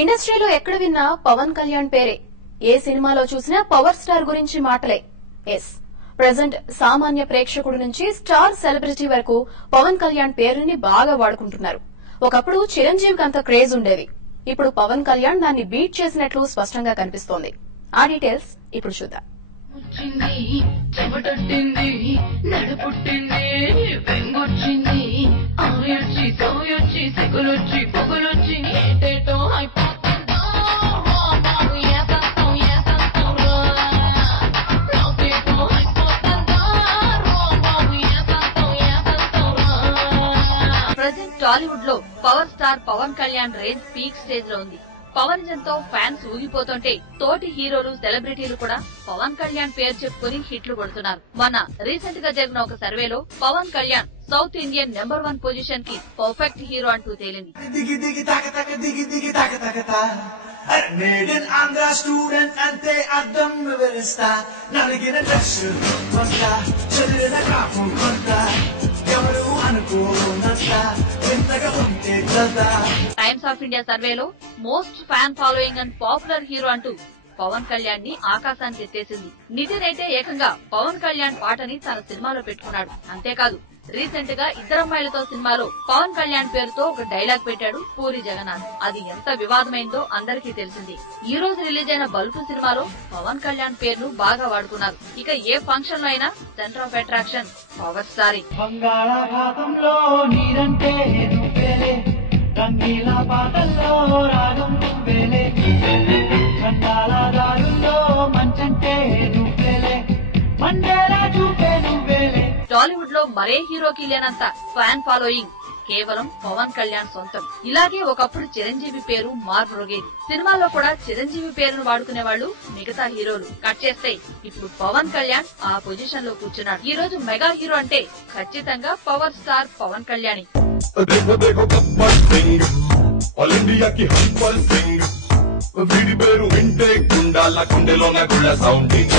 ఇండస్ట్రీలో ఎక్కడ విన్నా పవన్ కళ్యాణ్ పేరే. ఏ సినిమాలో చూసినా పవర్ స్టార్ గురించి మాటలే. ఎస్, ప్రెజెంట్ సామాన్య ప్రేక్షకుడి నుంచి స్టార్ సెలబ్రిటీ వరకు పవన్ కళ్యాణ్ పేరుని బాగా వాడుకుంటున్నారు. ఒకప్పుడు చిరంజీవికి అంత క్రేజ్ ఉండేది. ఇప్పుడు పవన్ కళ్యాణ్ దాన్ని బీట్ చేసినట్లు స్పష్టంగా కనిపిస్తోంది. ఆ డీటెయిల్స్ ఇప్పుడు చూద్దాం. ప్రజెంట్ టాలీవుడ్ లో power star Pawan Kalyan range peak stage లో ఉంది. పవనిజం తో ఫ్యాన్స్ ఊగిపోతుంటే తోటి హీరోలు సెలబ్రిటీలు కూడా పవన్ కళ్యాణ్ పేరు చెప్పుకుని హిట్లు కొడుతున్నారు. మొన్న రీసెంట్ గా జరిగిన ఒక సర్వేలో Pawan Kalyan south Indian number 1 position కి పర్ఫెక్ట్ హీరో అంటూ తేలింది. టైమ్స్ ఆఫ్ ఇండియా సర్వేలో most fan following and popular hero అంటూ పవన్ కళ్యాణ్ ని ఆకాశానికి ఎత్తేసింది. నితిన్ అయితే ఏకంగా పవన్ కళ్యాణ్ పాటని తన సినిమాలో పెట్టుకున్నాడు. అంతేకాదు, రీసెంట్ గా ఇద్దరమ్మాయిలతో సినిమాలో పవన్ కళ్యాణ్ పేరుతో ఒక డైలాగ్ పెట్టాడు పూరి జగన్నాథ్. అది ఎంత వివాదమైందో అందరికీ తెలిసింది. ఈ రోజు రిలీజ్ అయిన బల్పు సినిమాలో పవన్ కళ్యాణ్ పేరును బాగా వాడుకున్నారు. ఇక ఏ ఫంక్షన్ లో అయినా centre of attraction power star. Tollywood లో మరే హీరోకి లేనంత ఫ్యాన్ ఫాలోయింగ్ కేవలం పవన్ కళ్యాణ్ సొంతం. ఇలాగే ఒకప్పుడు చిరంజీవి పేరు మార్మోగేది. సినిమాల్లో కూడా చిరంజీవి పేరును వాడుకునే వాళ్ళు మిగతా హీరోలు. కట్ చేస్తే ఇప్పుడు పవన్ కళ్యాణ్ ఆ పొజిషన్ లో కూర్చున్నాడు. ఈ రోజు మెగా హీరో అంటే ఖచ్చితంగా పవర్ స్టార్ పవన్ కళ్యాణ్. వీడి పేరు వింటే గుండాల గుండెలోన గుళ్ళ సౌండింగ్